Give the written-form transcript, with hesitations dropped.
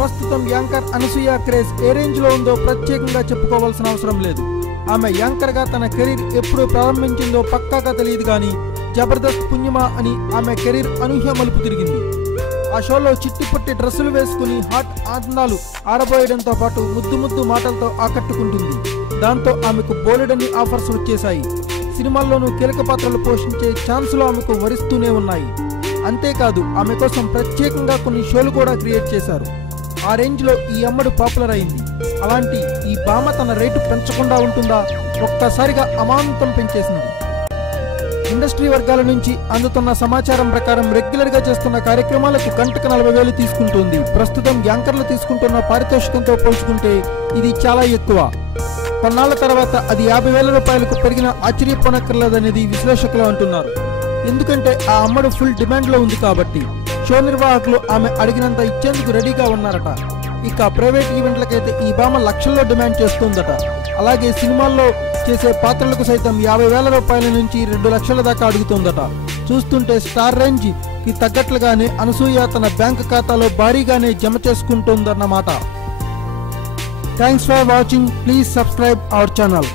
ప్రస్తుతం anchor Anasuya craze ఏ range లో ఉందో ప్రత్యేకంగా చెప్పుకోవాల్సిన అవసరం లేదు. ఆమె యాంకర్ గా తన కెరీర్ ఎప్పుడు ప్రారంభించిందో పక్కాగా తెలియదు కానీ జబర్దస్త్ పుణ్యమా అని ఆమె కెరీర్ అనూహ్య మలుపు తిరిగింది. ఆ షోలో చిట్టిపట్టి డ్రెస్సులు వేసుకుని హాట్ ఆనందాలు ఆడబోయడంతో పాటు ముద్దు ముద్దు మాటలతో ఆకట్టుకుంటుంది. దాంతో ఆమెకు బోలెడన్ని ఆఫర్స్ వచ్చేశాయి. సినిమాల్లోనూ కీలక పాత్రలు పోషించే ఛాన్సులు ఆమెకు వరిస్తూనే ఉన్నాయి. అంతేకాదు ఆమె కోసం ప్రత్యేకంగా కొన్ని షోలు కూడా క్రియేట్ చేశారు. ఆ రేంజ్ లో ఈ అమ్మడు పాపులర్ అయింది. అలాంటి ఈ భామ తన రేటు పెంచకుండా ఉంటుందా? ఒక్కసారిగా అమాంతం పెంచేసింది. ఇండస్ట్రీ వర్గాల నుంచి అందుతున్న సమాచారం ప్రకారం రెగ్యులర్ గా చేస్తున్న కార్యక్రమాలకు గంటకు 40,000 తీసుకుంటుంది. ప్రస్తుతం యాంకర్లు తీసుకుంటున్న పారితోషికంతో పోల్చుకుంటే ఇది చాలా ఎక్కువ. కొన్నాళ్ల తర్వాత అది 50,000 రూపాయలకు పెరిగిన ఆశ్చర్యపోనక్కర్లేదనేది విశ్లేషకులు అంటున్నారు. ఎందుకంటే ఆ అమ్మడు ఫుల్ డిమాండ్ లో ఉంది కాబట్టి. షో నిర్వాహకులు ఆమె అడిగినంత ఇచ్చేందుకు రెడీగా ఉన్నారట. ఇక ప్రైవేట్ ఈవెంట్లకైతే ఈ భామ లక్షల్లో డిమాండ్ చేస్తుందట. అలాగే సినిమాల్లో చేసే పాత్రలకు సైతం 50,000 రూపాయల నుంచి 2 లక్షల దాకా అడుగుతుందట. చూస్తుంటే స్టార్ రేంజ్ కి తగ్గట్లుగానే అనసూయ తన బ్యాంక్ ఖాతాలో భారీగానే జమ చేసుకుంటుందన్నమాట. Thanks for watching. Please subscribe our channel.